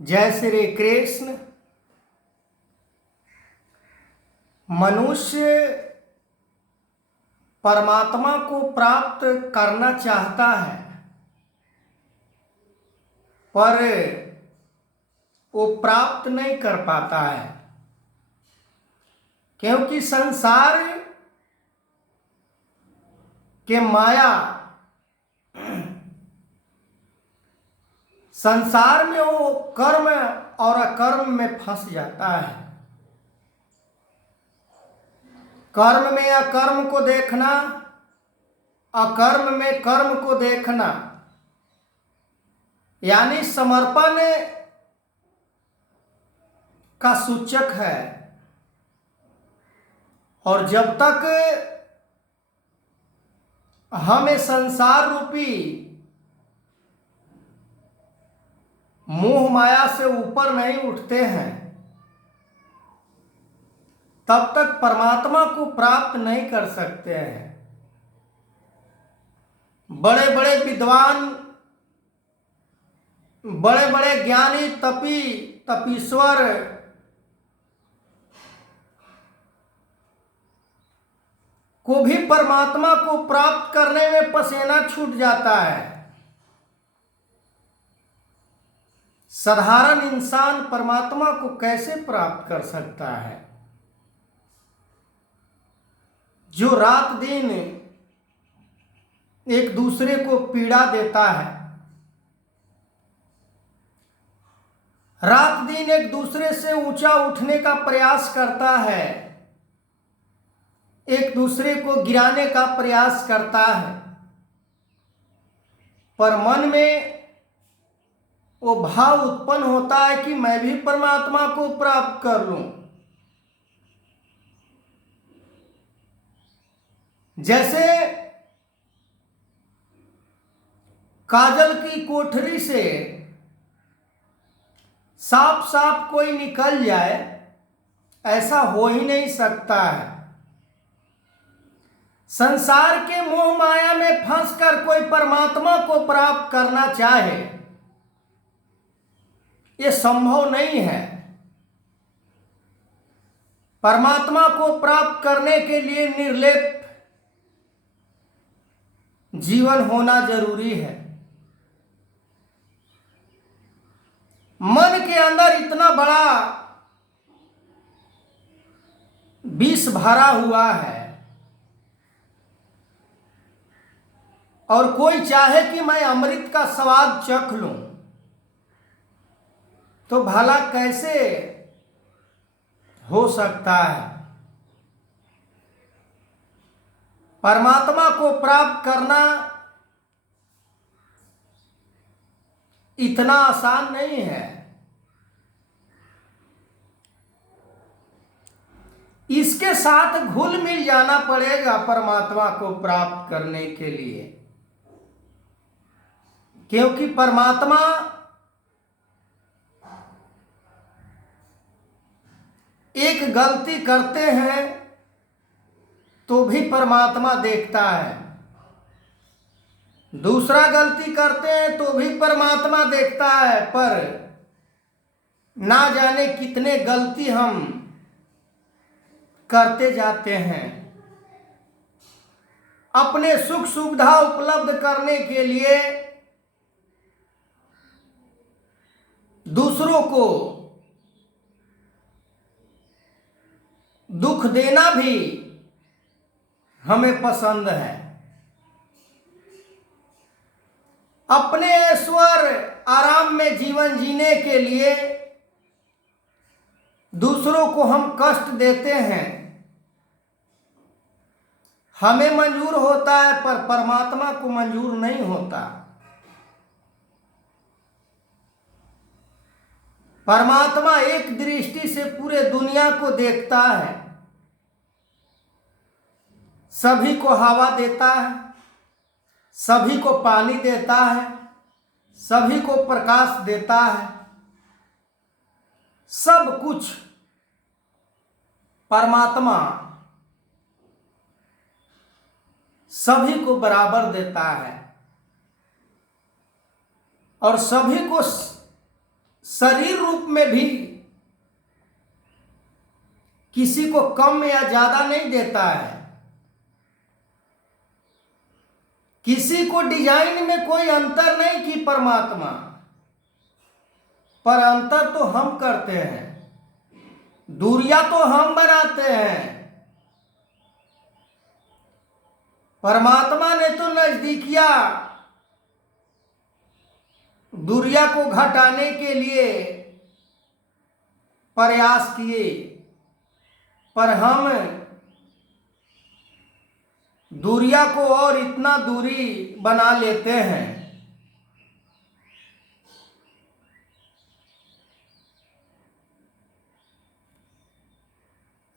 जय श्री कृष्ण। मनुष्य परमात्मा को प्राप्त करना चाहता है, पर वो प्राप्त नहीं कर पाता है, क्योंकि संसार के माया, संसार में वो कर्म और अकर्म में फंस जाता है। कर्म में अकर्म को देखना, अकर्म में कर्म को देखना, यानी समर्पण का सूचक है। और जब तक हम इस संसार रूपी मोह माया से ऊपर नहीं उठते हैं, तब तक परमात्मा को प्राप्त नहीं कर सकते हैं। बड़े बड़े विद्वान, बड़े बड़े ज्ञानी, तपीश्वर को भी परमात्मा को प्राप्त करने में पसीना छूट जाता है। साधारण इंसान परमात्मा को कैसे प्राप्त कर सकता है? जो रात दिन एक दूसरे को पीड़ा देता है, रात दिन एक दूसरे से ऊंचा उठने का प्रयास करता है, एक दूसरे को गिराने का प्रयास करता है, पर मन में वो भाव उत्पन्न होता है कि मैं भी परमात्मा को प्राप्त कर लूं। जैसे काजल की कोठरी से साफ साफ कोई निकल जाए, ऐसा हो ही नहीं सकता है। संसार के मोह माया में फंसकर कोई परमात्मा को प्राप्त करना चाहे, ये संभव नहीं है। परमात्मा को प्राप्त करने के लिए निर्लेप जीवन होना जरूरी है। मन के अंदर इतना बड़ा विष भरा हुआ है, और कोई चाहे कि मैं अमृत का स्वाद चख लूं, तो भला कैसे हो सकता है? परमात्मा को प्राप्त करना इतना आसान नहीं है। इसके साथ घुल मिल जाना पड़ेगा परमात्मा को प्राप्त करने के लिए, क्योंकि परमात्मा एक गलती करते हैं तो भी परमात्मा देखता है, दूसरा गलती करते हैं तो भी परमात्मा देखता है, पर ना जाने कितने गलती हम करते जाते हैं। अपने सुख सुविधा उपलब्ध करने के लिए दूसरों को दुख देना भी हमें पसंद है। अपने ऐश्वर्य आराम में जीवन जीने के लिए दूसरों को हम कष्ट देते हैं, हमें मंजूर होता है, पर परमात्मा को मंजूर नहीं होता। परमात्मा एक दृष्टि से पूरे दुनिया को देखता है, सभी को हवा देता है, सभी को पानी देता है, सभी को प्रकाश देता है, सब कुछ परमात्मा सभी को बराबर देता है, और सभी को शरीर रूप में भी किसी को कम या ज्यादा नहीं देता है। किसी को डिजाइन में कोई अंतर नहीं की परमात्मा, पर अंतर तो हम करते हैं, दूरियां तो हम बनाते हैं। परमात्मा ने तो नजदीकिया दूरिया को घटाने के लिए प्रयास किए, पर हम दूरिया को और इतना दूरी बना लेते हैं।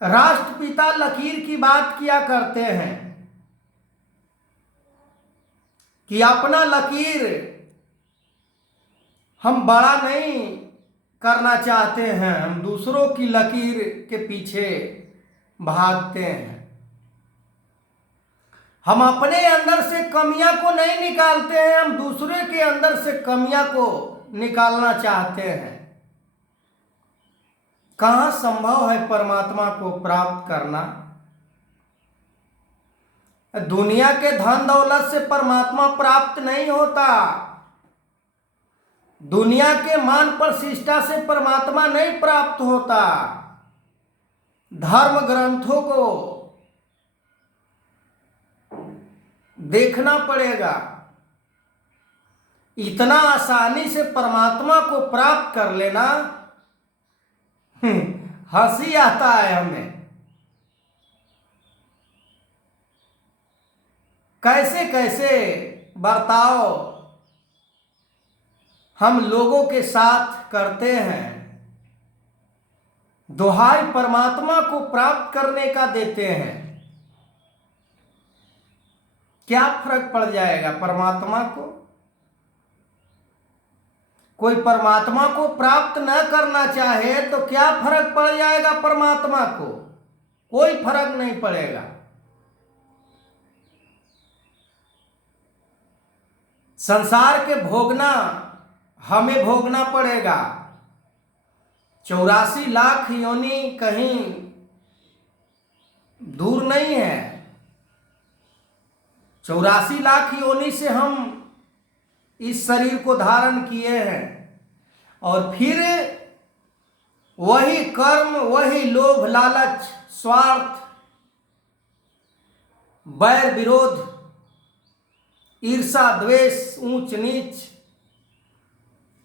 राष्ट्रपिता लकीर की बात किया करते हैं कि अपना लकीर हम बड़ा नहीं करना चाहते हैं, हम दूसरों की लकीर के पीछे भागते हैं। हम अपने अंदर से कमियां को नहीं निकालते हैं, हम दूसरे के अंदर से कमियां को निकालना चाहते हैं। कहाँ संभव है परमात्मा को प्राप्त करना? दुनिया के धन दौलत से परमात्मा प्राप्त नहीं होता, दुनिया के मान प्रतिष्ठा से परमात्मा नहीं प्राप्त होता। धर्म ग्रंथों को देखना पड़ेगा। इतना आसानी से परमात्मा को प्राप्त कर लेना, हंसी आता है हमें। कैसे कैसे बर्ताव हम लोगों के साथ करते हैं। दुहाई परमात्मा को प्राप्त करने का देते हैं, क्या फर्क पड़ जाएगा परमात्मा को? कोई परमात्मा को प्राप्त न करना चाहे तो क्या फर्क पड़ जाएगा परमात्मा को? कोई फर्क नहीं पड़ेगा। संसार के भोगना हमें भोगना पड़ेगा। 84 लाख योनि कहीं दूर नहीं है। 84 लाख योनि से हम इस शरीर को धारण किए हैं, और फिर वही कर्म, वही लोभ, लालच, स्वार्थ, बैर विरोध, ईर्षा, द्वेष, ऊंच नीच,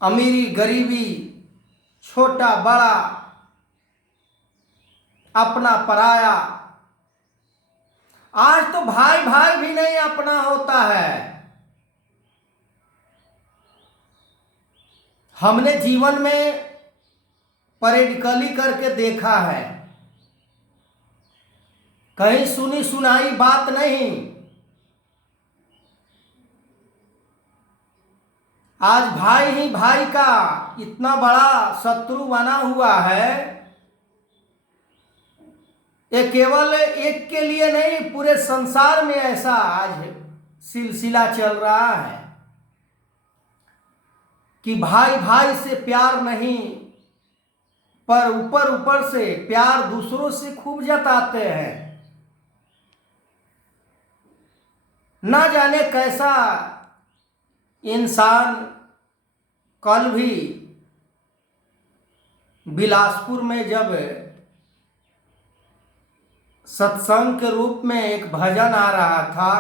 अमीरी गरीबी, छोटा बड़ा, अपना पराया। आज तो भाई भाई भी नहीं अपना होता है। हमने जीवन में परेडकली करके देखा है, कहीं सुनी सुनाई बात नहीं। आज भाई ही भाई का इतना बड़ा शत्रु बना हुआ है। ये केवल एक के लिए नहीं, पूरे संसार में ऐसा आज सिलसिला चल रहा है कि भाई भाई से प्यार नहीं, पर ऊपर ऊपर से प्यार दूसरों से खूब जताते हैं। ना जाने कैसा इंसान कल भी बिलासपुर में जब सत्संग के रूप में एक भजन आ रहा था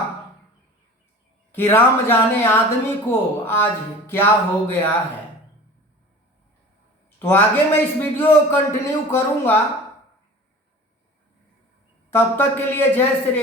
कि राम जाने आदमी को आज क्या हो गया है, तो आगे मैं इस वीडियो को कंटिन्यू करूंगा। तब तक के लिए जय श्री